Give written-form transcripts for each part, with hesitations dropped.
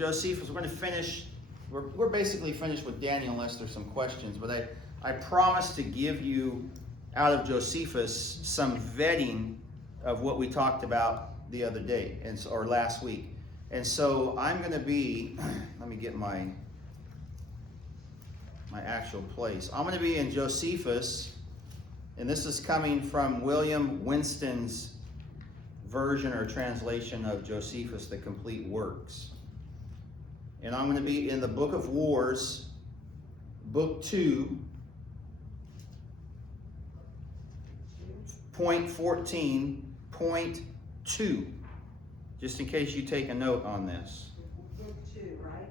Josephus. We're going to finish. We're basically finished with Daniel unless there's some questions. But I promised to give you out of Josephus some vetting of what we talked about the other day or last week. And so I'm going to be. Let me get my actual place. I'm going to be in Josephus, and this is coming from William Winston's version or translation of Josephus, The Complete Works. And I'm going to be in the Book of Wars, Book 2, point 14.2, just in case you take a note on this. Book 2, right?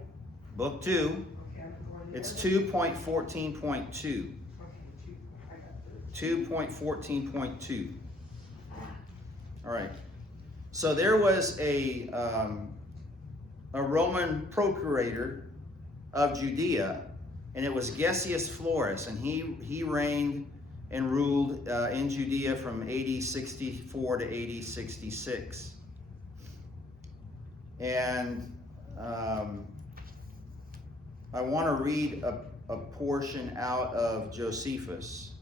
Book 2, Okay, it's 2.14.2. Okay, 2. I got 2.14.2. All right. So there was a Roman procurator of Judea, and it was Gessius Florus, and he reigned and ruled in Judea from AD 64 to AD 66. And I want to read a portion out of Josephus,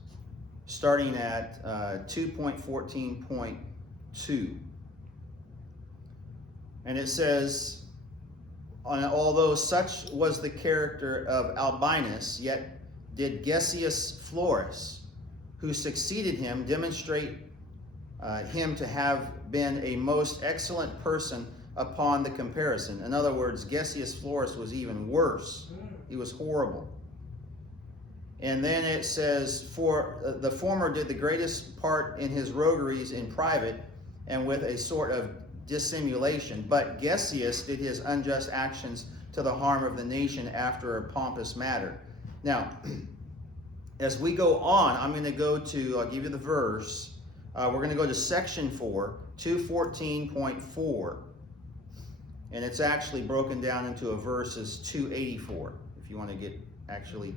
starting at 2.14.2. And it says, although such was the character of Albinus, yet did Gessius Florus, who succeeded him, demonstrate him to have been a most excellent person upon the comparison. In other words, Gessius Florus was even worse. He was horrible. And then it says, for the former did the greatest part in his rogueries in private and with a sort of dissimulation, but Gessius did his unjust actions to the harm of the nation after a pompous matter. Now, as we go on, I'm going to go to, I'll give you the verse. We're going to go to section 4, 214.4. And it's actually broken down into a verse as 284, if you want to get actually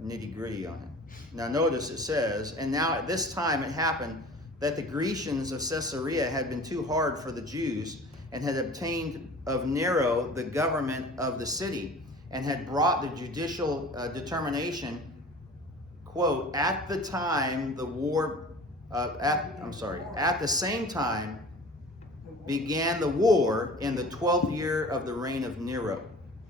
nitty-gritty on it. Now notice it says, and now at this time it happened that the Grecians of Caesarea had been too hard for the Jews, and had obtained of Nero the government of the city, and had brought the judicial determination, quote, at the time the war, at the same time began the war in the 12th year of the reign of Nero.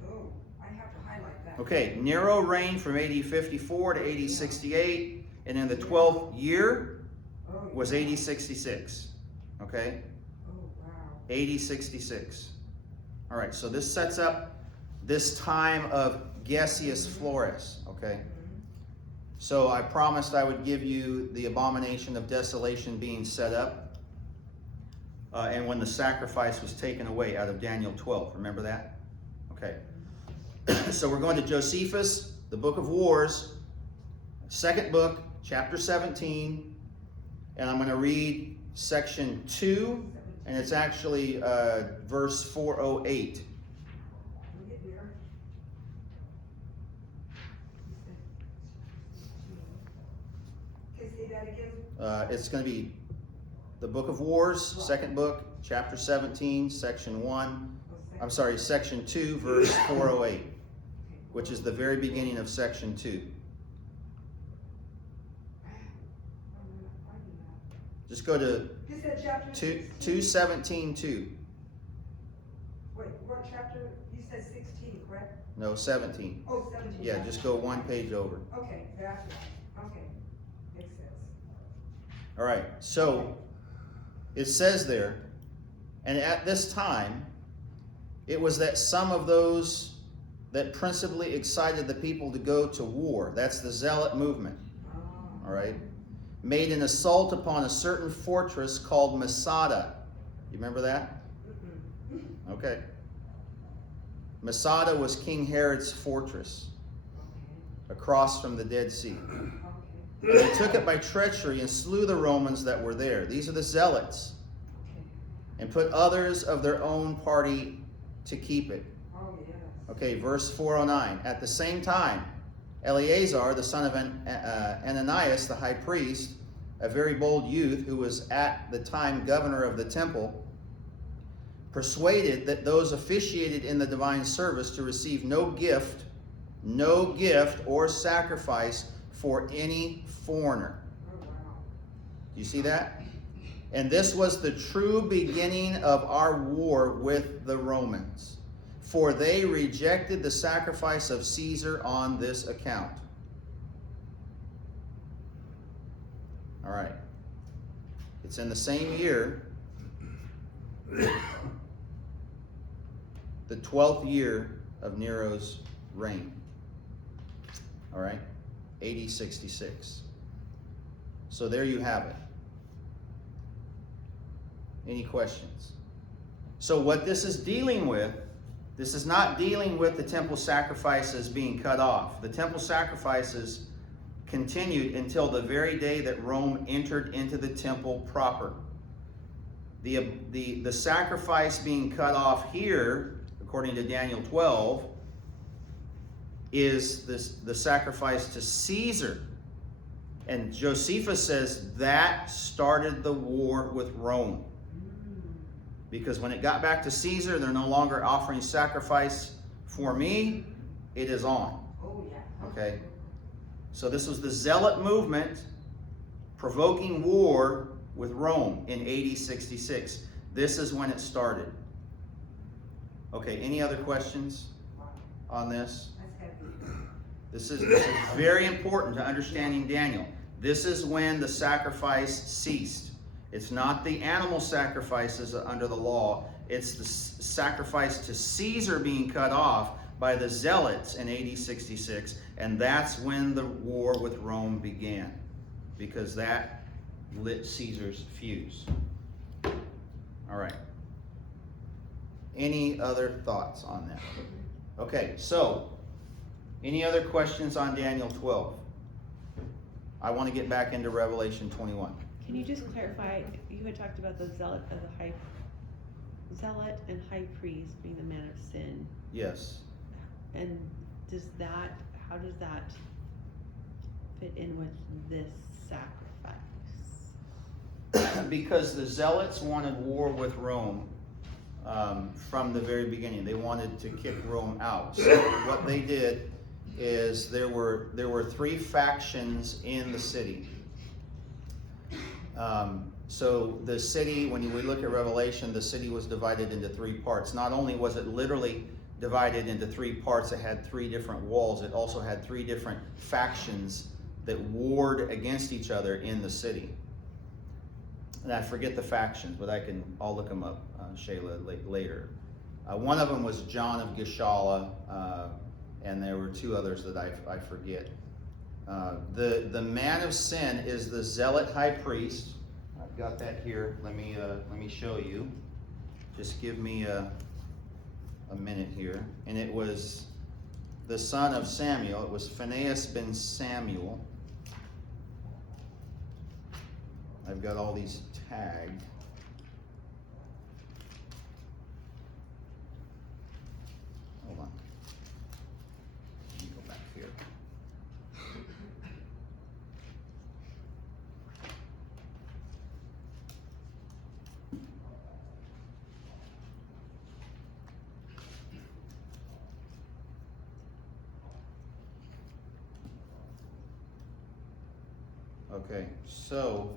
Oh, I have to highlight that. Okay, Nero reigned from AD 54 to AD 68, and in the 12th year was AD 66. Okay? Oh, wow. AD 66. All right, so this sets up this time of Gessius Florus. Okay? So I promised I would give you the abomination of desolation being set up, and when the sacrifice was taken away out of Daniel 12. Remember that? Okay. So we're going to Josephus, the Book of Wars, second book, chapter 17, and I'm going to read section 2, and it's actually verse 408. Okay, say that again. It's going to be the Book of Wars, second book, chapter 17, section 1. I'm sorry, section 2, verse 408, which is the very beginning of section 2. Just go to You said chapter 2:17:2. Wait, what chapter? You said 16, correct? No, 17. Oh, 17. Yeah, just go one page over. Okay, that's right. Okay, makes sense. All right, so it says there, and at this time, it was that some of those that principally excited the people to go to war, that's the Zealot movement, all right, made an assault upon a certain fortress called Masada. You remember that? Okay. Masada was King Herod's fortress across from the Dead Sea. And they took it by treachery and slew the Romans that were there. These are the Zealots. And put others of their own party to keep it. Okay, verse 409. At the same time, Eleazar, the son of Ananias, the high priest, a very bold youth who was at the time governor of the temple, persuaded that those officiated in the divine service to receive no gift or sacrifice for any foreigner. Oh, wow. You see that? And this was the true beginning of our war with the Romans, for they rejected the sacrifice of Caesar on this account. All right. It's in the same year, the 12th year of Nero's reign. All right? AD 66. So there you have it. Any questions? So what this is dealing with, this is not dealing with the temple sacrifices being cut off. The temple sacrifices continued until the very day that Rome entered into the temple proper. The sacrifice being cut off here, according to Daniel 12, is the sacrifice to Caesar. And Josephus says that started the war with Rome. Because when it got back to Caesar, they're no longer offering sacrifice for me. It is on. Oh, yeah. Okay? So this was the Zealot movement provoking war with Rome in AD 66. This is when it started. Okay, any other questions on this? That's heavy. This is very important to understanding Daniel. This is when the sacrifice ceased. It's not the animal sacrifices under the law. It's the sacrifice to Caesar being cut off by the Zealots in AD 66. And that's when the war with Rome began, because that lit Caesar's fuse. All right. Any other thoughts on that? Okay, so any other questions on Daniel 12? I want to get back into Revelation 21. Can you just clarify, you had talked about the zealot and high priest being the man of sin, Yes. and how does that fit in with this sacrifice? Because the Zealots wanted war with Rome from the very beginning. They wanted to kick Rome out. So what they did is there were three factions in the city. So the city, when we look at Revelation, the city was divided into three parts. Not only was it literally divided into three parts, it had three different walls. It also had three different factions that warred against each other in the city. And I forget the factions, but I'll look them up, Shayla, later. One of them was John of Gischala, and there were two others that I forget. The man of sin is the zealot high priest. I've got that here. Let me show you. Just give me a minute here. And it was the son of Samuel. It was Phinehas ben Samuel. I've got all these tagged. Hold on. Let me go back here. Okay, so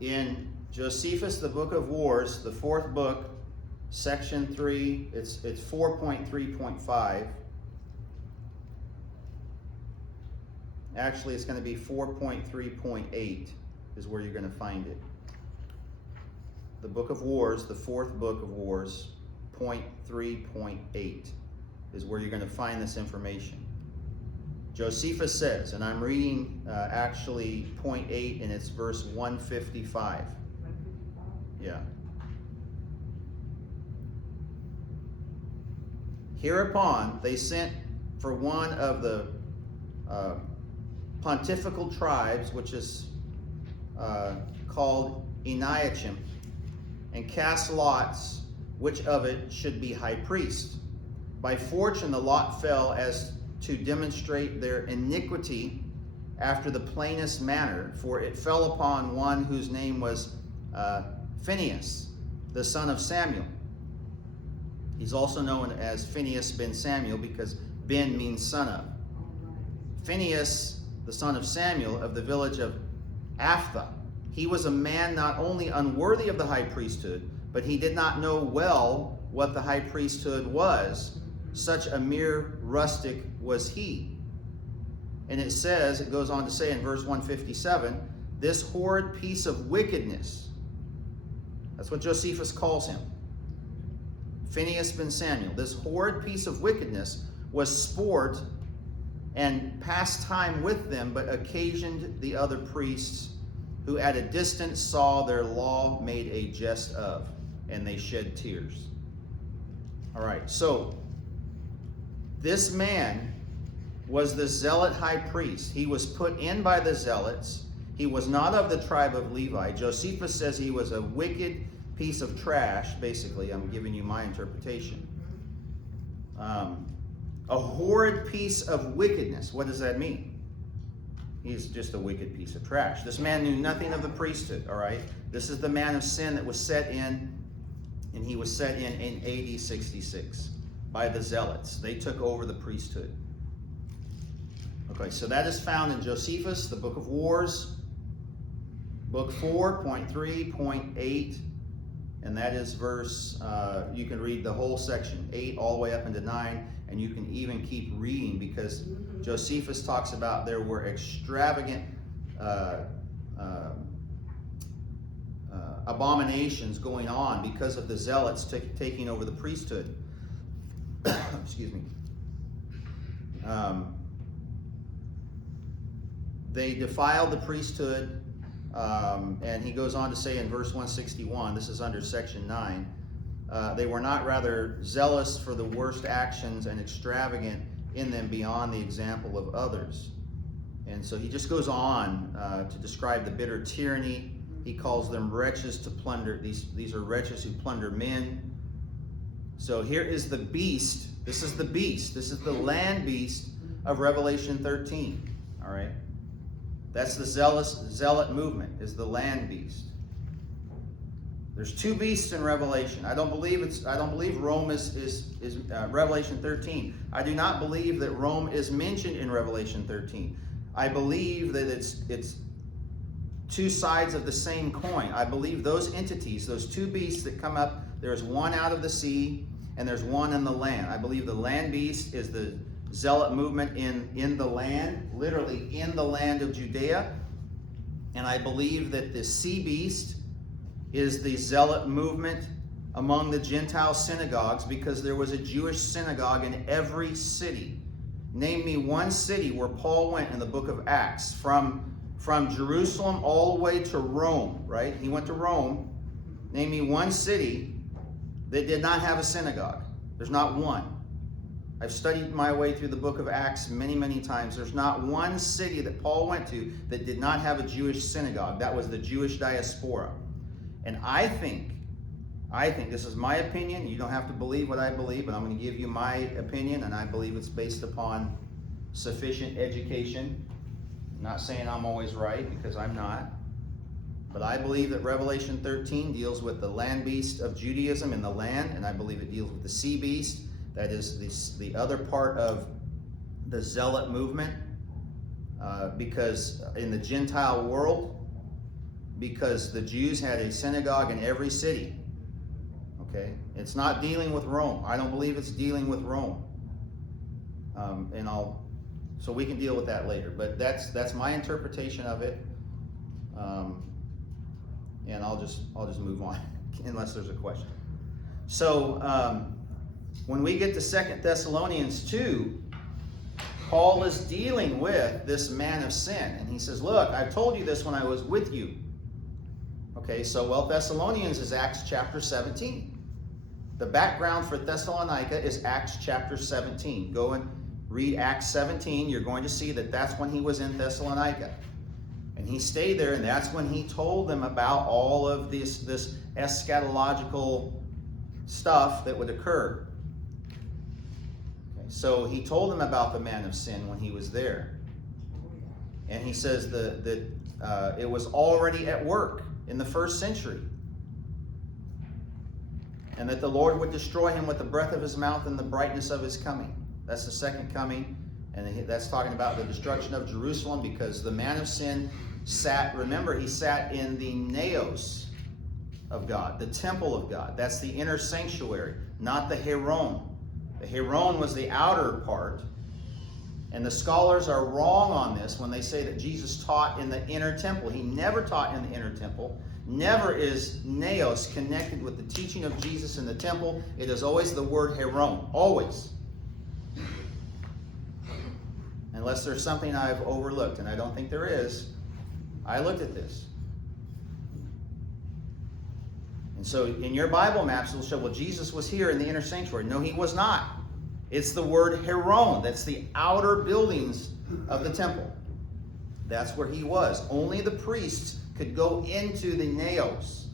in Josephus, the Book of Wars, the fourth book, section 3, it's 4.3.5. Actually, it's going to be 4.3.8 is where you're going to find it. The Book of Wars, the fourth book of Wars, 0.3.8 is where you're going to find this information. Josephus says, and I'm reading actually 0.8, and it's verse 155. Yeah. Hereupon they sent for one of the pontifical tribes, which is called Eliakim, and cast lots which of it should be high priest. By fortune the lot fell as to demonstrate their iniquity after the plainest manner, for it fell upon one whose name was Phinehas, the son of Samuel. He's also known as Phinehas ben Samuel because ben means son of. Phinehas, the son of Samuel of the village of Aphtha. He was a man not only unworthy of the high priesthood, but he did not know well what the high priesthood was. Such a mere rustic was he. And it says, it goes on to say in verse 157, this horrid piece of wickedness. That's what Josephus calls him. Phinehas ben Samuel. This horrid piece of wickedness was sport and passed time with them, but occasioned the other priests who at a distance saw their law made a jest of, and they shed tears. All right, so this man was the zealot high priest. He was put in by the zealots. He was not of the tribe of Levi. Josephus says he was a wicked piece of trash, basically. I'm giving you my interpretation. A horrid piece of wickedness. What does that mean? He's just a wicked piece of trash. This man knew nothing of the priesthood, all right? This is the man of sin that was set in, and he was set in AD 66 by the zealots. They took over the priesthood. Okay, so that is found in Josephus, the Book of Wars, Book 4.3.8, and that is verse, you can read the whole section, 8 all the way up into 9, and you can even keep reading because Josephus talks about there were extravagant abominations going on because of the zealots taking over the priesthood. Excuse me. They defiled the priesthood, and he goes on to say in verse 161, this is under section 9, they were not rather zealous for the worst actions and extravagant in them beyond the example of others. And so he just goes on to describe the bitter tyranny. He calls them wretches to plunder. These are wretches who plunder men. So here is the beast. This is the beast. This is the land beast of Revelation 13. All right. That's the zealot movement, is the land beast. There's two beasts in Revelation. I don't believe Rome is Revelation 13. I do not believe that Rome is mentioned in Revelation 13. I believe that it's two sides of the same coin. I believe those entities, those two beasts that come up, there's one out of the sea and there's one in the land. I believe the land beast is the zealot movement in the land, literally in the land of Judea. And I believe that the sea beast is the zealot movement among the Gentile synagogues, because there was a Jewish synagogue in every city. Name me one city where Paul went in the book of Acts, from Jerusalem all the way to Rome, right? He went to Rome. Name me one city that did not have a synagogue. There's not one. I've studied my way through the book of Acts many, many times. There's not one city that Paul went to that did not have a Jewish synagogue. That was the Jewish diaspora. And I think, this is my opinion. You don't have to believe what I believe, but I'm going to give you my opinion, and I believe it's based upon sufficient education. I'm not saying I'm always right, because I'm not. But I believe that Revelation 13 deals with the land beast of Judaism in the land, and I believe it deals with the sea beast. That is the other part of the zealot movement, because in the Gentile world, because the Jews had a synagogue in every city. Okay, it's not dealing with Rome. I don't believe it's dealing with Rome. So we can deal with that later. But that's my interpretation of it. And I'll just move on unless there's a question. So when we get to 2 Thessalonians 2, Paul is dealing with this man of sin, and he says, "Look, I've told you this when I was with you." Okay, so Thessalonians is Acts chapter 17. The background for Thessalonica is Acts chapter 17. Go and read Acts 17. You're going to see that that's when he was in Thessalonica. And he stayed there, and that's when he told them about all of this eschatological stuff that would occur. Okay, so he told them about the man of sin when he was there. And he says that it was already at work in the first century. And that the Lord would destroy him with the breath of his mouth and the brightness of his coming. That's the second coming. And that's talking about the destruction of Jerusalem, because the man of sin sat, remember, he sat in the naos of God, the temple of God. That's the inner sanctuary, not the Heron. The Heron was the outer part. And the scholars are wrong on this when they say that Jesus taught in the inner temple. He never taught in the inner temple. Never is naos connected with the teaching of Jesus in the temple. It is always the word Heron. Always. Unless there's something I've overlooked, and I don't think there is. I looked at this. And so in your Bible maps, it'll show, well, Jesus was here in the inner sanctuary. No, he was not. It's the word Heron. That's the outer buildings of the temple. That's where he was. Only the priests could go into the naos.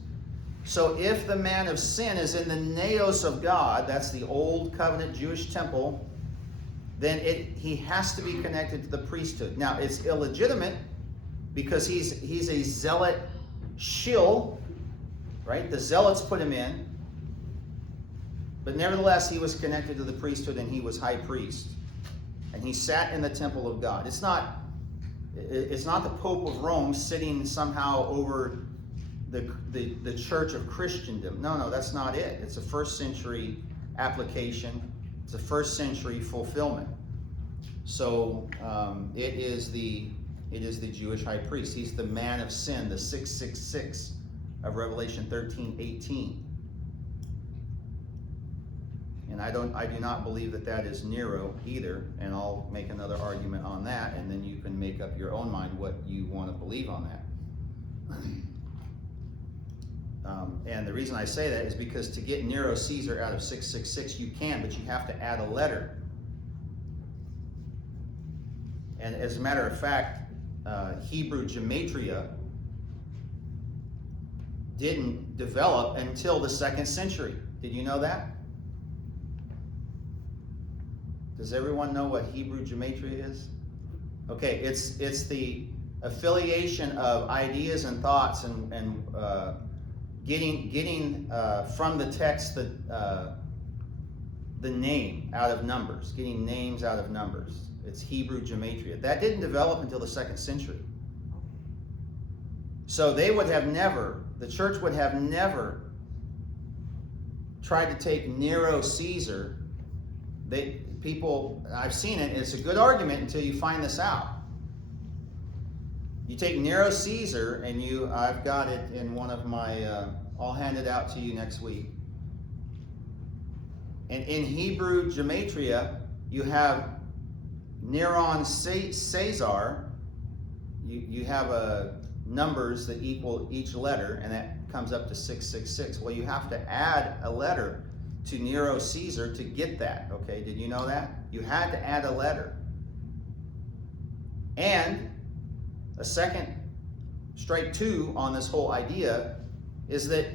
So if the man of sin is in the naos of God, that's the old covenant Jewish temple, then he has to be connected to the priesthood. Now, it's illegitimate because he's a zealot shill, right? The zealots put him in. But nevertheless, he was connected to the priesthood, and he was high priest. And he sat in the temple of God. It's not the Pope of Rome sitting somehow over the church of Christendom. No, that's not it. It's a first century application. It's a first century fulfillment. So it is the Jewish high priest. He's the man of sin, the 666 of Revelation 13:18. And I do not believe that is Nero either, and I'll make another argument on that, and then you can make up your own mind what you want to believe on that. And the reason I say that is because to get Nero Caesar out of 666, you can, but you have to add a letter. And as a matter of fact, Hebrew gematria didn't develop until the 2nd century. Did you know that? Does everyone know what Hebrew gematria is? Okay, it's the affiliation of ideas and thoughts and getting from the text the name out of numbers, getting names out of numbers. It's Hebrew gematria. That didn't develop until the 2nd century. So the church would have never tried to take Nero Caesar. I've seen it, and it's a good argument until you find this out. You take Nero Caesar, and I've got it in one of my, I'll hand it out to you next week. And in Hebrew gematria, you have Neron Caesar. You have numbers that equal each letter, and that comes up to 666. Well, you have to add a letter to Nero Caesar to get that. Okay, did you know that? You had to add a letter. And a second strike two on this whole idea is that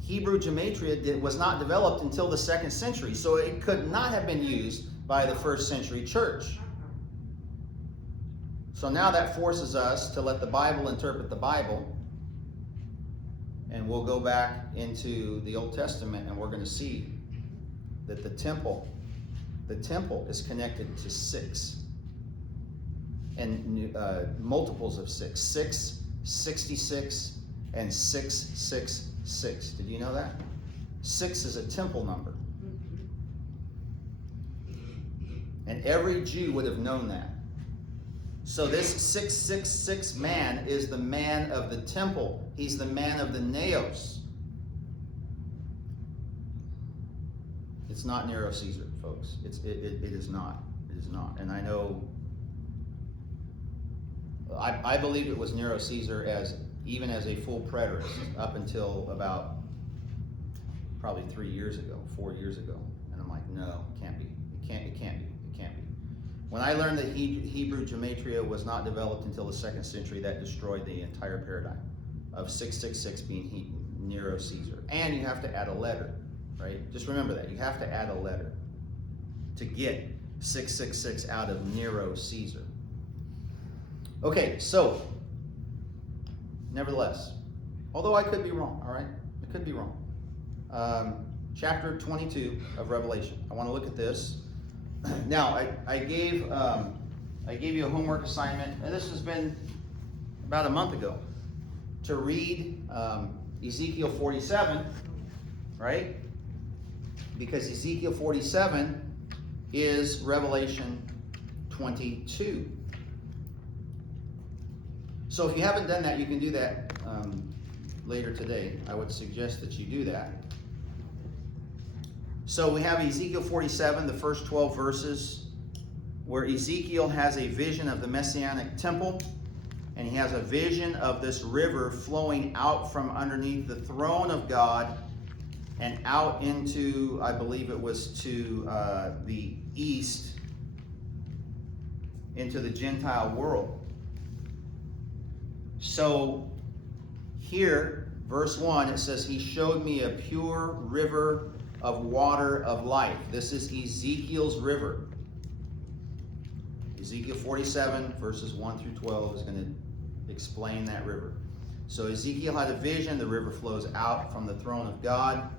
Hebrew gematria was not developed until the 2nd century, so it could not have been used by the 1st century church. So now that forces us to let the Bible interpret the Bible. And we'll go back into the Old Testament, and we're going to see that the temple is connected to 6. And multiples of 6. 666, and 666. Did you know that? 6 is a temple number. And every Jew would have known that. So this 666 man is the man of the temple. He's the man of the naos. It's not Nero Caesar, folks. It is not. It is not. And I know, I believe it was Nero Caesar even as a full preterist up until about probably 4 years ago. And I'm like, no, it can't be. It can't be. When I learned that Hebrew gematria was not developed until the 2nd century, that destroyed the entire paradigm of 666 being Nero Caesar. And you have to add a letter, right? Just remember that. You have to add a letter to get 666 out of Nero Caesar. Okay, so, nevertheless, although I could be wrong, all right? I could be wrong. chapter 22 of Revelation. I want to look at this. Now, I gave you a homework assignment, and this has been about a month ago, to read Ezekiel 47, right? Because Ezekiel 47 is Revelation 22. So if you haven't done that, you can do that later today. I would suggest that you do that. So we have Ezekiel 47, the first 12 verses, where Ezekiel has a vision of the Messianic temple, and he has a vision of this river flowing out from underneath the throne of God and out into, I believe it was to the east, into the Gentile world. So here, verse 1, it says, he showed me a pure river of water of life. This is Ezekiel's river. Ezekiel 47, verses 1 through 12 is going to explain that river. So Ezekiel had a vision. The river flows out from the throne of God.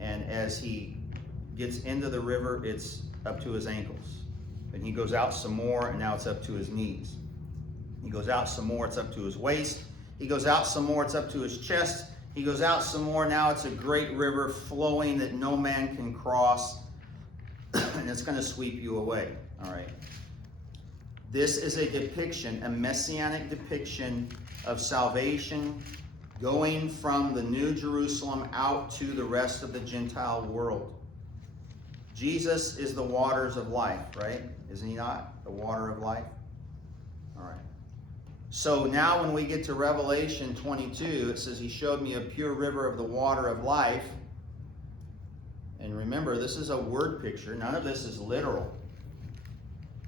And as he gets into the river, it's up to his ankles. And he goes out some more, and now it's up to his knees. He goes out some more, it's up to his waist. He goes out some more, it's up to his chest. He goes out some more, now it's a great river flowing that no man can cross. And it's going to sweep you away. All right. This is a depiction, a messianic depiction of salvation going from the New Jerusalem out to the rest of the Gentile world. Jesus is the waters of life, right? Isn't he not? The water of life? All right. So now when we get to Revelation 22, it says, he showed me a pure river of the water of life. And remember, this is a word picture. None of this is literal.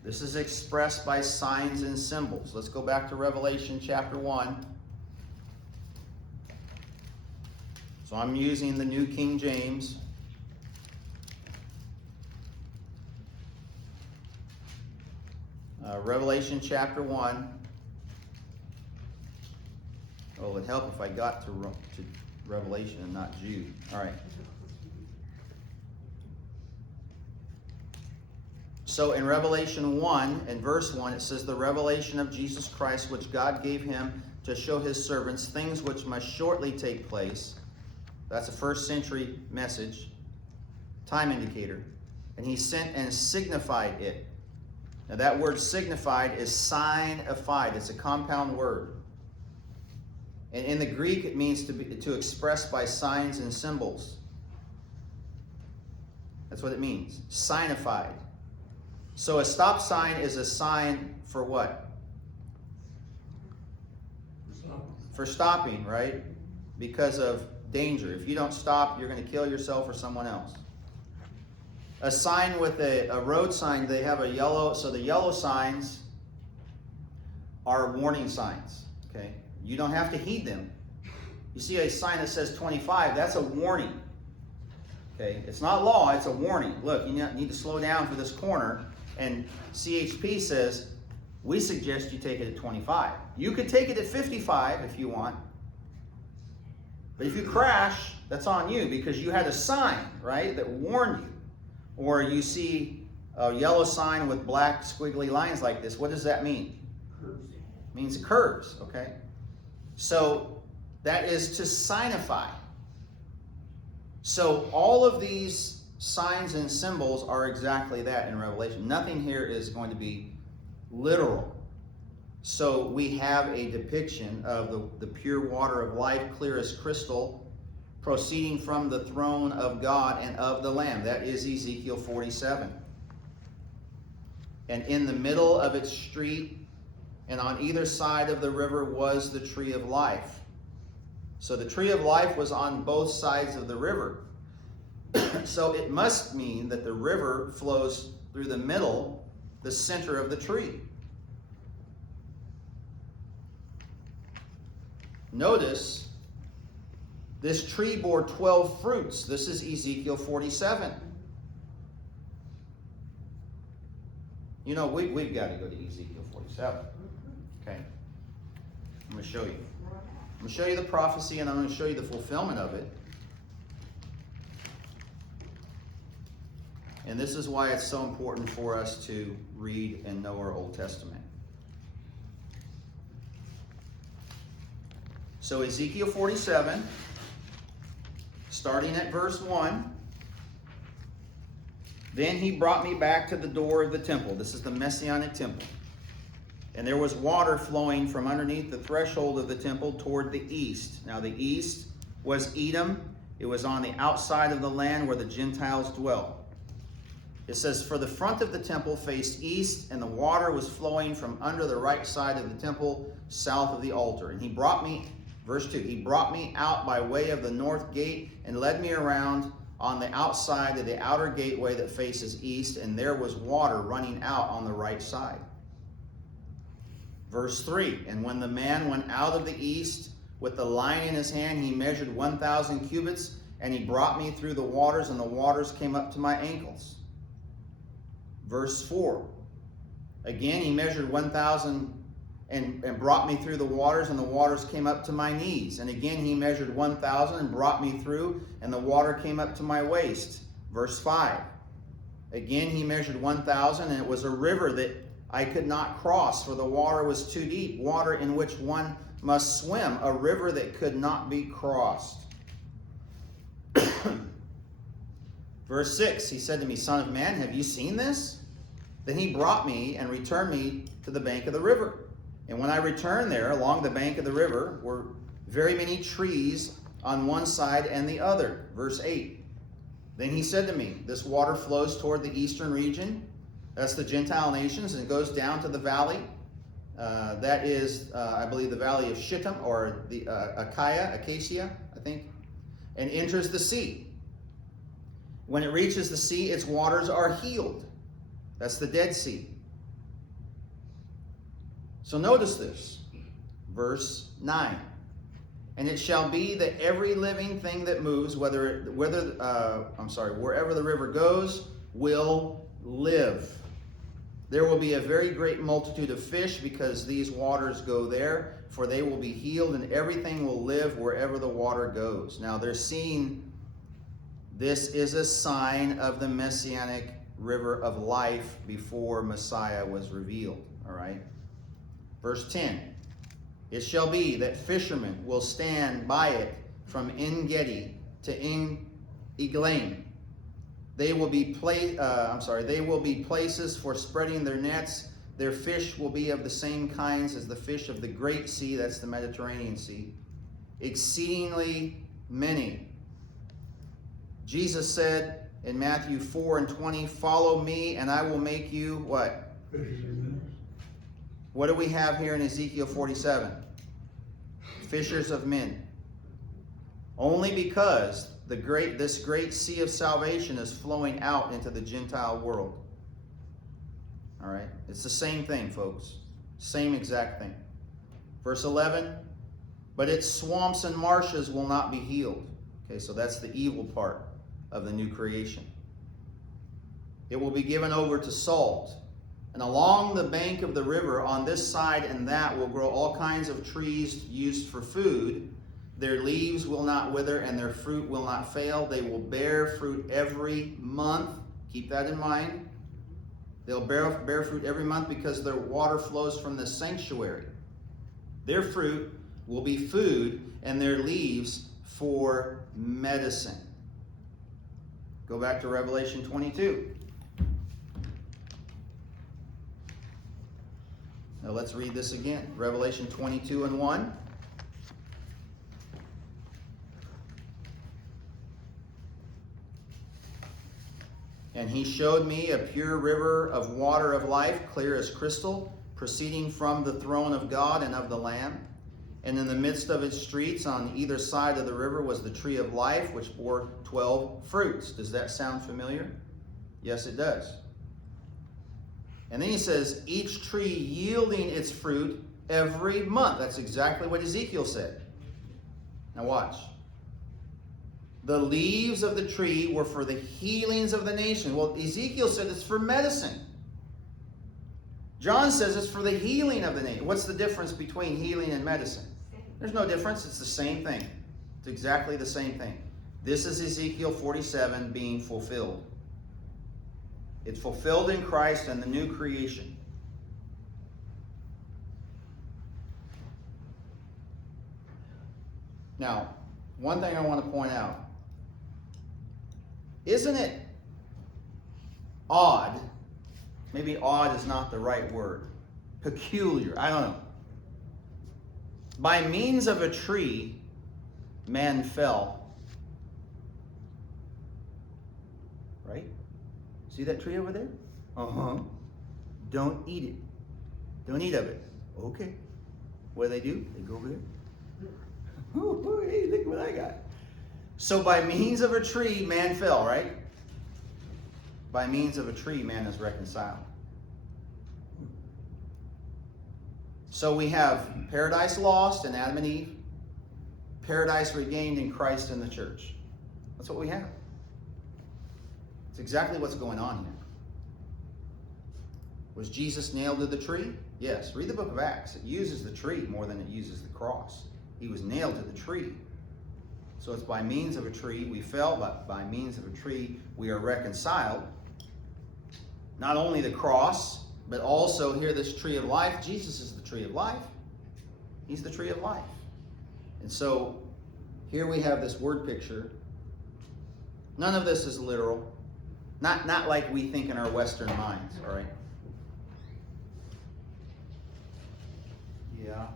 This is expressed by signs and symbols. Let's go back to Revelation chapter 1. So I'm using the New King James. Revelation chapter 1. Oh, it would help if I got to Revelation and not Jude. All right. So in Revelation 1 and verse 1, it says, the revelation of Jesus Christ, which God gave him to show his servants things which must shortly take place. That's a first century message, time indicator. And he sent and signified it. Now that word signified is signified. It's a compound word. And in the Greek, it means to express by signs and symbols. That's what it means. Signified. So a stop sign is a sign for what? For stopping, right? Because of danger. If you don't stop, you're going to kill yourself or someone else. A sign with a road sign, they have a yellow, so the yellow signs are warning signs, okay? You don't have to heed them. You see a sign that says 25, that's a warning, okay? It's not law, it's a warning. Look, you need to slow down for this corner, and CHP says, we suggest you take it at 25. You could take it at 55 if you want, but if you crash, that's on you because you had a sign, right, that warned you. Or you see a yellow sign with black squiggly lines like this. What does that mean? Curves. It means curves, okay? So that is to signify. So all of these signs and symbols are exactly that in Revelation. Nothing here is going to be literal. So we have a depiction of the pure water of life, clear as crystal, proceeding from the throne of God and of the Lamb. That is Ezekiel 47. And in the middle of its street and on either side of the river was the tree of life. So the tree of life was on both sides of the river. So it must mean that the river flows through the middle, the center of the tree. Notice, this tree bore 12 fruits. This is Ezekiel 47. You know, we've got to go to Ezekiel 47. Okay. I'm going to show you. I'm going to show you the prophecy, and I'm going to show you the fulfillment of it. And this is why it's so important for us to read and know our Old Testament. So Ezekiel 47, starting at verse 1. Then he brought me back to the door of the temple. This is the Messianic temple. And there was water flowing from underneath the threshold of the temple toward the east. Now the east was Edom. It was on the outside of the land where the Gentiles dwelt. It says, for the front of the temple faced east, and the water was flowing from under the right side of the temple, south of the altar. And he brought me, verse 2, he brought me out by way of the north gate and led me around on the outside of the outer gateway that faces east, and there was water running out on the right side. Verse 3, and when the man went out of the east with the line in his hand, he measured 1,000 cubits, and he brought me through the waters, and the waters came up to my ankles. Verse 4, again he measured 1,000 and brought me through the waters, and the waters came up to my knees. And again he measured 1,000 and brought me through, and the water came up to my waist. Verse 5, again he measured 1,000, and it was a river that I could not cross, for the water was too deep, water in which one must swim, a river that could not be crossed. Verse 6, he said to me, Son of man, have you seen this? Then he brought me and returned me to the bank of the river. And when I returned there, along the bank of the river were very many trees on one side and the other. Verse 8, then he said to me, this water flows toward the eastern region. That's the Gentile nations, and it goes down to the valley. That is, I believe, the valley of Shittim, or the Acacia, I think, and enters the sea. When it reaches the sea, its waters are healed. That's the Dead Sea. So notice this, verse 9. And it shall be that every living thing that moves, wherever the river goes, will live. There will be a very great multitude of fish because these waters go there, for they will be healed, and everything will live wherever the water goes. Now they're seeing this is a sign of the Messianic river of life before Messiah was revealed. All right. Verse 10. It shall be that fishermen will stand by it from En Gedi to En Eglaim. They will be places for spreading their nets. Their fish will be of the same kinds as the fish of the great sea, that's the Mediterranean Sea, exceedingly many. Jesus said in Matthew 4:20, follow me and I will make you what? What do we have here in Ezekiel 47? Fishers of men. Only because this great sea of salvation is flowing out into the Gentile world. All right? It's the same thing, folks. Same exact thing. Verse 11, but its swamps and marshes will not be healed. Okay, so that's the evil part of the new creation. It will be given over to salt. And along the bank of the river on this side and that will grow all kinds of trees used for food. Their leaves will not wither and their fruit will not fail. They will bear fruit every month. Keep that in mind. They'll bear fruit every month because their water flows from the sanctuary. Their fruit will be food and their leaves for medicine. Go back to Revelation 22. Now let's read this again. Revelation 22:1. And he showed me a pure river of water of life, clear as crystal, proceeding from the throne of God and of the Lamb. And in the midst of its streets, on either side of the river, was the tree of life, which bore 12 fruits. Does that sound familiar? Yes, it does. And then he says, each tree yielding its fruit every month. That's exactly what Ezekiel said. Now watch. The leaves of the tree were for the healings of the nation. Well, Ezekiel said it's for medicine. John says it's for the healing of the nation. What's the difference between healing and medicine? There's no difference. It's the same thing. It's exactly the same thing. This is Ezekiel 47 being fulfilled. It's fulfilled in Christ and the new creation. Now, one thing I want to point out. Isn't it odd? Maybe odd is not the right word. Peculiar. I don't know. By means of a tree, man fell. Right? See that tree over there? Uh-huh. Don't eat it. Don't eat of it. Okay. What do? They go over there. Oh, hey, look what I got. So by means of a tree, man fell, right? By means of a tree, man is reconciled. So we have paradise lost in Adam and Eve, paradise regained in Christ and the church. That's what we have. It's exactly what's going on here. Was Jesus nailed to the tree? Yes. Read the book of Acts. It uses the tree more than it uses the cross. He was nailed to the tree. So it's by means of a tree we fell, but by means of a tree we are reconciled. Not only the cross, but also here this tree of life. Jesus is the tree of life. He's the tree of life. And so here we have this word picture. None of this is literal. Not like we think in our Western minds, all right? Yeah.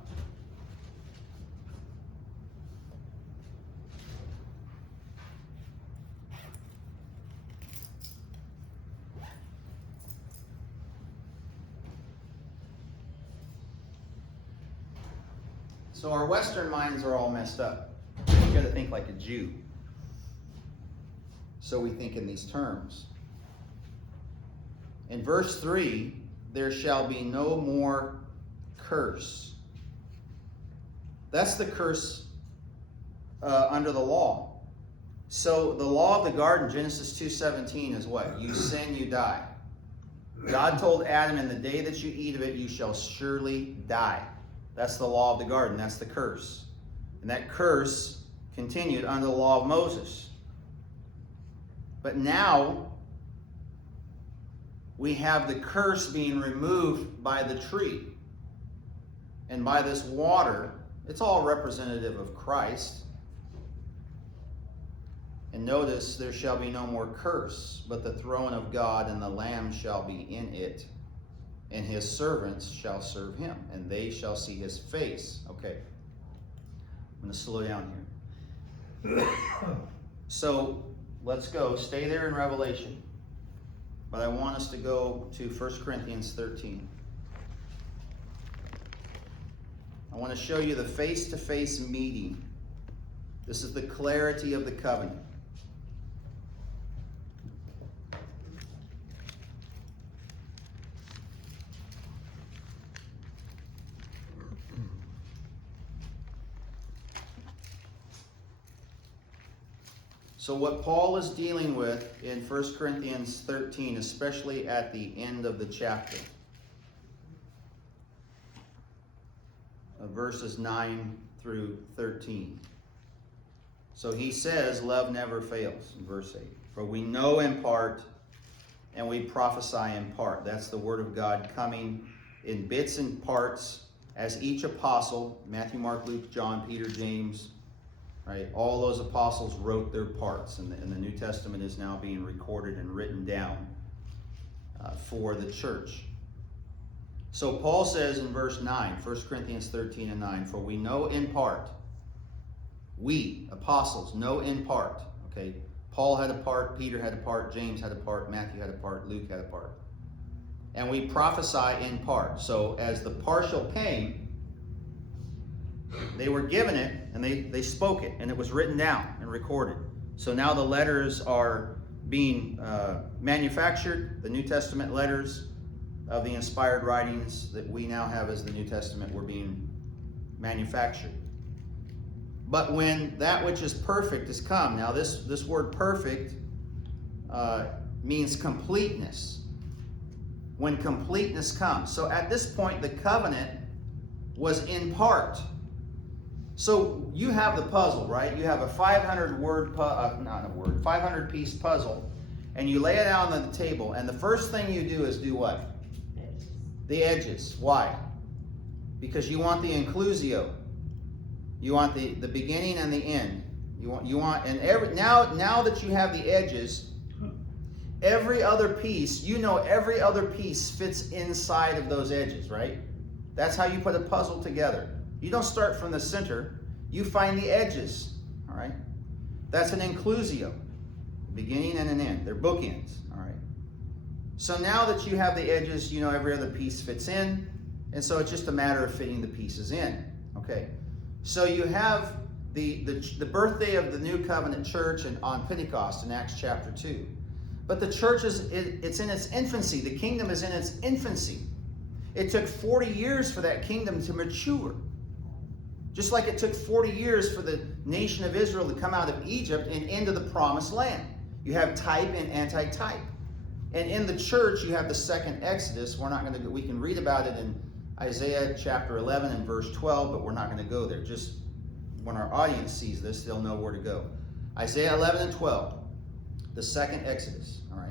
So our Western minds are all messed up. You got to think like a Jew. So we think in these terms. In verse 3, there shall be no more curse. That's the curse under the law. So the law of the garden, Genesis 2:17, is what? You sin, you die. God told Adam, in the day that you eat of it, you shall surely die. That's the law of the garden. That's the curse. And that curse continued under the law of Moses. But now we have the curse being removed by the tree. And by this water, it's all representative of Christ. And notice, there shall be no more curse, but the throne of God and the Lamb shall be in it. And his servants shall serve him, and they shall see his face. Okay, I'm going to slow down here. So, let's go. Stay there in Revelation. But I want us to go to 1 Corinthians 13. I want to show you the face-to-face meeting. This is the clarity of the covenant. So what Paul is dealing with in 1 Corinthians 13, especially at the end of the chapter, verses 9 through 13. So he says, love never fails, in verse 8. For we know in part, and we prophesy in part. That's the word of God coming in bits and parts, as each apostle, Matthew, Mark, Luke, John, Peter, James, right? All those apostles wrote their parts, and the New Testament is now being recorded and written down for the church. So Paul says in verse 9, 1 Corinthians 13 and 9, for we know in part. We, apostles, know in part. Okay, Paul had a part, Peter had a part, James had a part, Matthew had a part, Luke had a part. And we prophesy in part. So as the partial came, they were given it, and they spoke it, and it was written down and recorded. So now the letters are being manufactured. The New Testament letters of the inspired writings that we now have as the New Testament were being manufactured. But when that which is perfect is come, now this word perfect means completeness. When completeness comes. So at this point, the covenant was in part. So you have the puzzle, right? You have a 500 piece puzzle, and you lay it out on the table, and the first thing you do is do what? Edges. The edges. Why? Because you want the inclusio. You want the beginning and the end. You want and now that you have the edges, every other piece, every other piece fits inside of those edges, right? That's how you put a puzzle together. You don't start from the center, you find the edges, all right? That's an inclusio, beginning and an end. They're bookends, all right? So now that you have the edges, every other piece fits in, and so it's just a matter of fitting the pieces in, okay? So you have the birthday of the New Covenant Church on Pentecost in Acts chapter 2. But the church it's in its infancy. The kingdom is in its infancy. It took 40 years for that kingdom to mature. Just like it took 40 years for the nation of Israel to come out of Egypt and into the promised land. You have type and anti-type. And in the church, you have the second Exodus. We can read about it in Isaiah chapter 11 and verse 12, but we're not going to go there. Just when our audience sees this, they'll know where to go. Isaiah 11 and 12, the second Exodus, all right?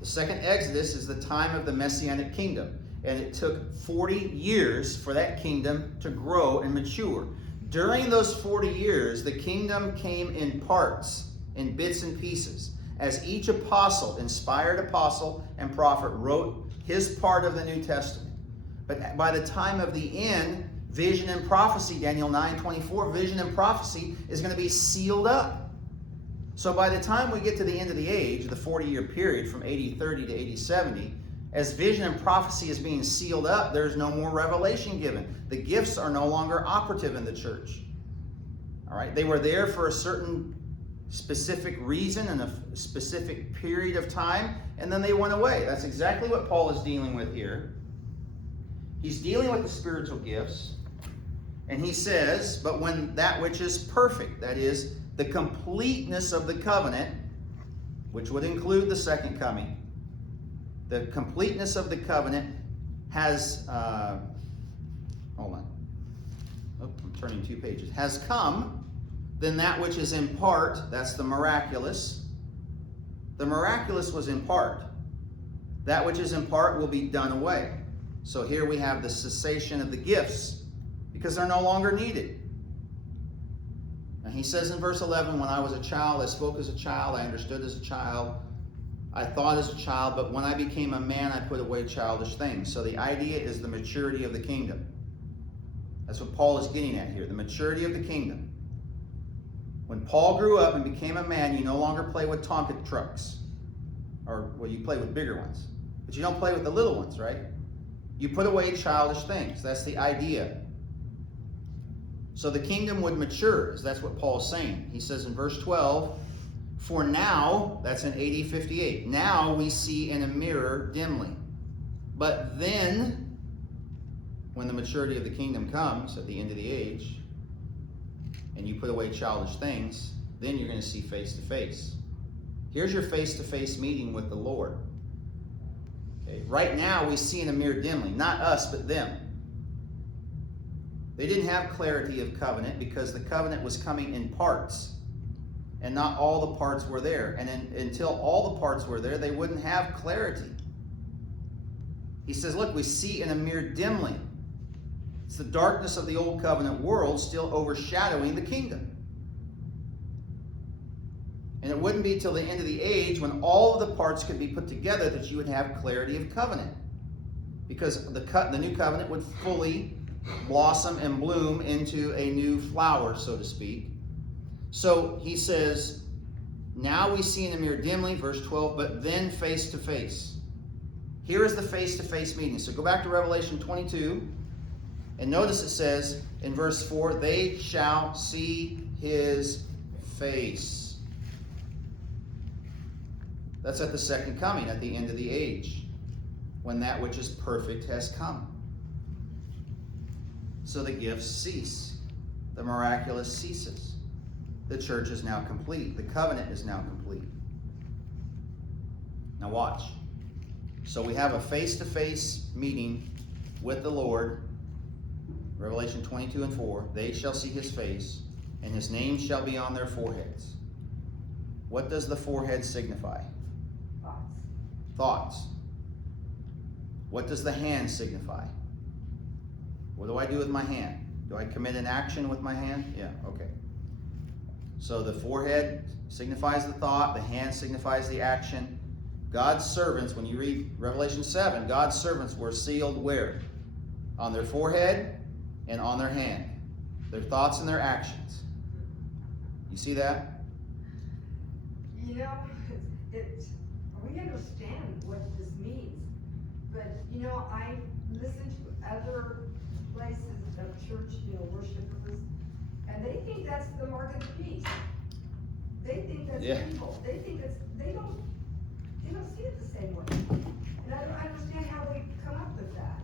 The second Exodus is the time of the Messianic kingdom, and it took 40 years for that kingdom to grow and mature. During those 40 years, the kingdom came in parts, in bits and pieces, as each apostle, inspired apostle and prophet, wrote his part of the New Testament. But by the time of the end, vision and prophecy, Daniel 9:24, vision and prophecy is going to be sealed up. So by the time we get to the end of the age, the 40-year period from AD 30 to AD 70, as vision and prophecy is being sealed up, there's no more revelation given. The gifts are no longer operative in the church. All right? They were there for a certain specific reason and a specific period of time, and then they went away. That's exactly what Paul is dealing with here. He's dealing with the spiritual gifts, and he says, but when that which is perfect, that is, the completeness of the covenant, which would include the second coming, the completeness of the covenant has, hold on, I'm turning 2 pages, has come, then that which is in part, that's the miraculous. The miraculous was in part. That which is in part will be done away. So here we have the cessation of the gifts because they're no longer needed. And he says in verse 11, when I was a child, I spoke as a child, I understood as a child, I thought as a child, but when I became a man, I put away childish things. So the idea is the maturity of the kingdom. That's what Paul is getting at here, the maturity of the kingdom. When Paul grew up and became a man, you no longer play with Tonka trucks. Or, well, you play with bigger ones. But you don't play with the little ones, right? You put away childish things. That's the idea. So the kingdom would mature, that's what Paul's saying. He says in verse 12, for now, that's in AD 58, now we see in a mirror dimly. But then, when the maturity of the kingdom comes at the end of the age, and you put away childish things, then you're going to see face to face. Here's your face-to-face meeting with the Lord. Okay. Right now, we see in a mirror dimly, not us, but them. They didn't have clarity of covenant because the covenant was coming in parts, and not all the parts were there. And until all the parts were there, they wouldn't have clarity. He says, look, we see in a mirror dimly. It's the darkness of the old covenant world still overshadowing the kingdom. And it wouldn't be till the end of the age when all of the parts could be put together that you would have clarity of covenant. Because the new covenant would fully blossom and bloom into a new flower, so to speak. So he says, now we see in a mirror dimly, verse 12, but then face to face. Here is the face-to-face meeting. So go back to Revelation 22, and notice it says in verse 4, they shall see his face. That's at the second coming, at the end of the age, when that which is perfect has come. So the gifts cease. The miraculous ceases. The church is now complete. The covenant is now complete. Now watch. So we have a face-to-face meeting with the Lord. Revelation 22 and 4. They shall see his face, and his name shall be on their foreheads. What does the forehead signify? Thoughts. What does the hand signify? What do I do with my hand? Do I commit an action with my hand? Yeah, okay. So the forehead signifies the thought, the hand signifies the action. God's servants, when you read Revelation 7, God's servants were sealed where? On their forehead and on their hand. Their thoughts and their actions. You see that? You know, we understand what this means, but, you know, I listen to other places of church, worshipers, and they think that's the mark of the beast. They think that's evil. They think they don't see it the same way. And I don't understand how they come up with that.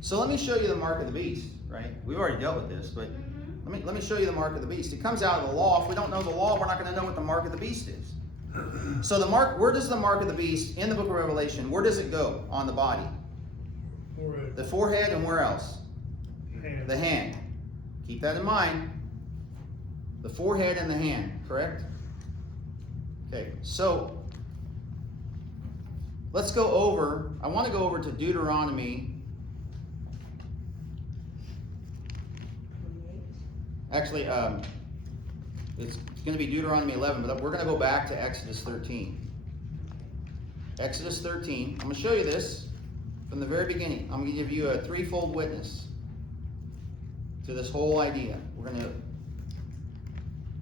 So let me show you the mark of the beast, right? We've already dealt with this, but let me show you the mark of the beast. It comes out of the law. If we don't know the law, we're not going to know what the mark of the beast is. So where does the mark of the beast in the book of Revelation, where does it go on the body? Forehead. The forehead, and where else? Hand. The hand. Keep that in mind. The forehead and the hand, correct? Okay, so let's go over, I want to go over to Deuteronomy. Actually, it's going to be Deuteronomy 11, but we're going to go back to Exodus 13. Exodus 13, I'm going to show you this from the very beginning. I'm going to give you a threefold witness to this whole idea. We're going to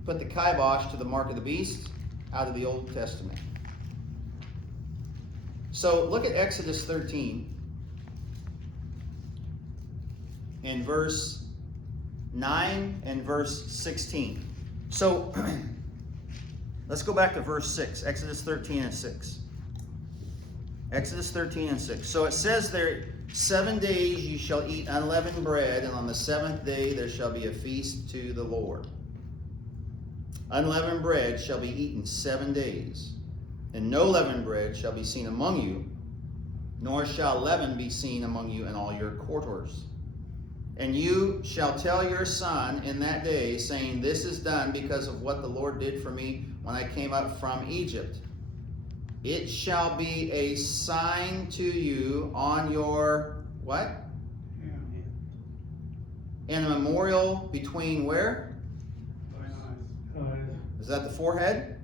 put the kibosh to the mark of the beast out of the Old Testament. So look at Exodus 13 in verse 9 and verse 16. So let's go back to verse 6, Exodus 13 and 6. Exodus 13 and 6. So it says there, 7 days you shall eat unleavened bread, and on the 7th day there shall be a feast to the Lord. Unleavened bread shall be eaten 7 days, and no leavened bread shall be seen among you, nor shall leaven be seen among you in all your quarters. And you shall tell your son in that day, saying, this is done because of what the Lord did for me when I came up from Egypt. It shall be a sign to you on your, what? Hand. And a memorial between where? Eyes. Is that the forehead?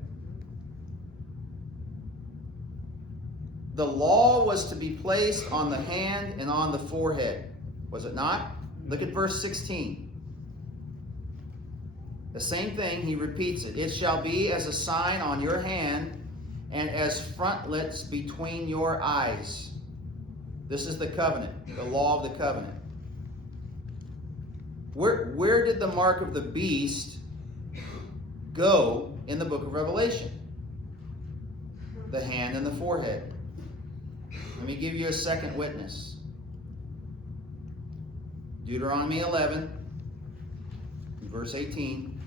The law was to be placed on the hand and on the forehead. Was it not? Look at verse 16. The same thing, he repeats it. It shall be as a sign on your hand and as frontlets between your eyes. This is the covenant, the law of the covenant. Where did the mark of the beast go in the book of Revelation? The hand and the forehead. Let me give you a second witness. Deuteronomy 11, verse 18.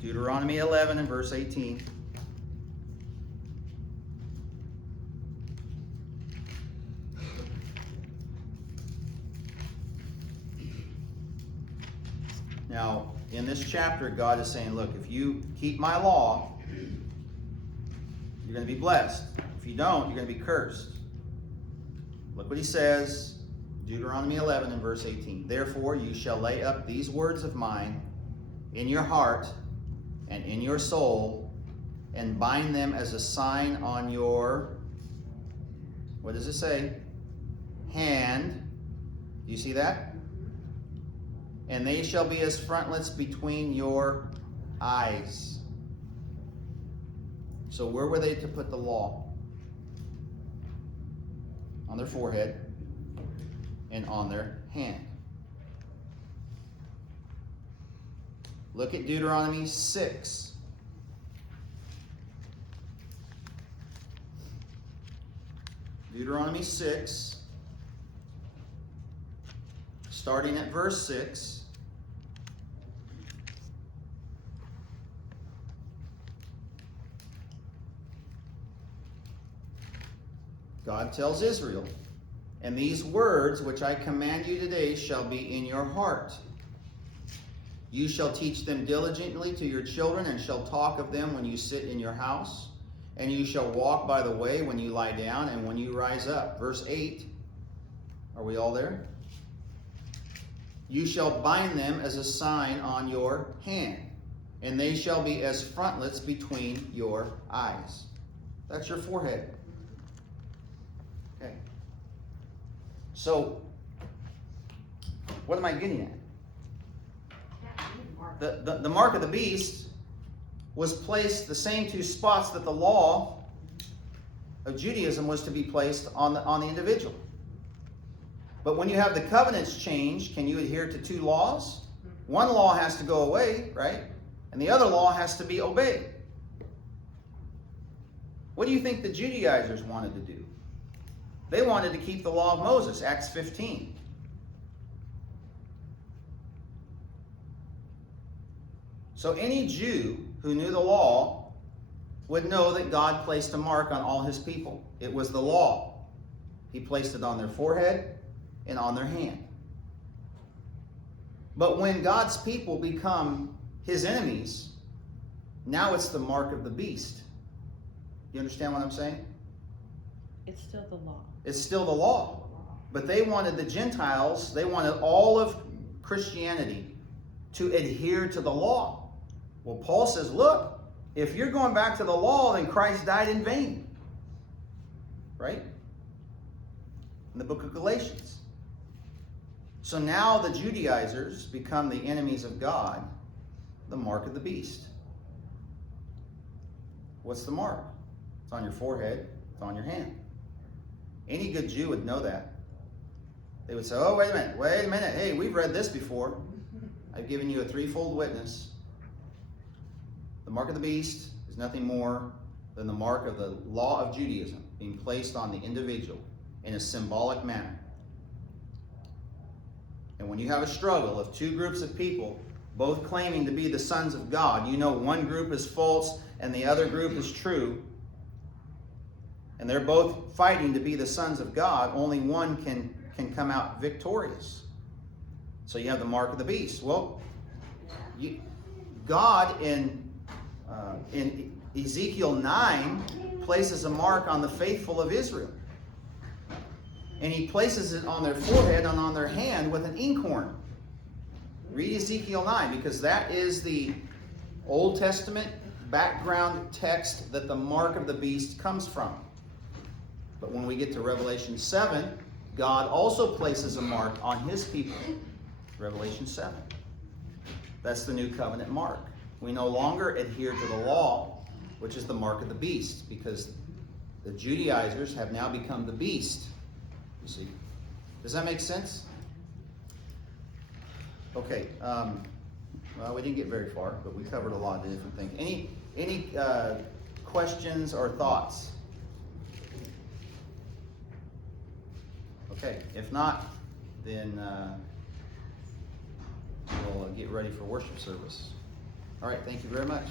Deuteronomy 11 and verse 18. Now, in this chapter, God is saying, look, if you keep my law, you're going to be blessed. If you don't, you're going to be cursed. Look what he says, Deuteronomy 11 and verse 18. Therefore, you shall lay up these words of mine in your heart and in your soul, and bind them as a sign on your, what does it say? Hand. Do you see that? And they shall be as frontlets between your eyes. So where were they to put the law? On their forehead and on their hand. Look at Deuteronomy 6. Deuteronomy 6, starting at verse 6. God tells Israel, and these words which I command you today shall be in your heart. You shall teach them diligently to your children, and shall talk of them when you sit in your house, and you shall walk by the way when you lie down and when you rise up. Verse 8. Are we all there? You shall bind them as a sign on your hand, and they shall be as frontlets between your eyes. That's your forehead. Okay. So, what am I getting at? The mark of the beast was placed the same two spots that the law of Judaism was to be placed on the individual. But when you have the covenants changed, can you adhere to two laws? One law has to go away, right? And the other law has to be obeyed. What do you think the Judaizers wanted to do? They wanted to keep the law of Moses, Acts 15. So any Jew who knew the law would know that God placed a mark on all his people. It was the law. He placed it on their forehead and on their hand. But when God's people become his enemies, now it's the mark of the beast. You understand what I'm saying? It's still the law. It's still the law. But they wanted the Gentiles, they wanted all of Christianity to adhere to the law. Well, Paul says, look, if you're going back to the law, then Christ died in vain. Right? In the book of Galatians. So now the Judaizers become the enemies of God, the mark of the beast. What's the mark? It's on your forehead, it's on your hand. Any good Jew would know that. They would say, oh, wait a minute, hey, we've read this before. I've given you a threefold witness. The mark of the beast is nothing more than the mark of the law of Judaism being placed on the individual in a symbolic manner. And when you have a struggle of two groups of people, both claiming to be the sons of God, you know one group is false and the other group is true, and they're both fighting to be the sons of God, only one can come out victorious. So you have the mark of the beast. Well, God in Ezekiel 9 places a mark on the faithful of Israel. And he places it on their forehead and on their hand with an inkhorn. Read Ezekiel 9, because that is the Old Testament background text that the mark of the beast comes from. But when we get to Revelation 7, God also places a mark on his people. Revelation 7. That's the new covenant mark. We no longer adhere to the law, which is the mark of the beast, because the Judaizers have now become the beast. You see? Does that make sense? Okay. Well, we didn't get very far, but we covered a lot of different things. Any questions or thoughts? Okay. If not, then we'll get ready for worship service. All right. Thank you very much.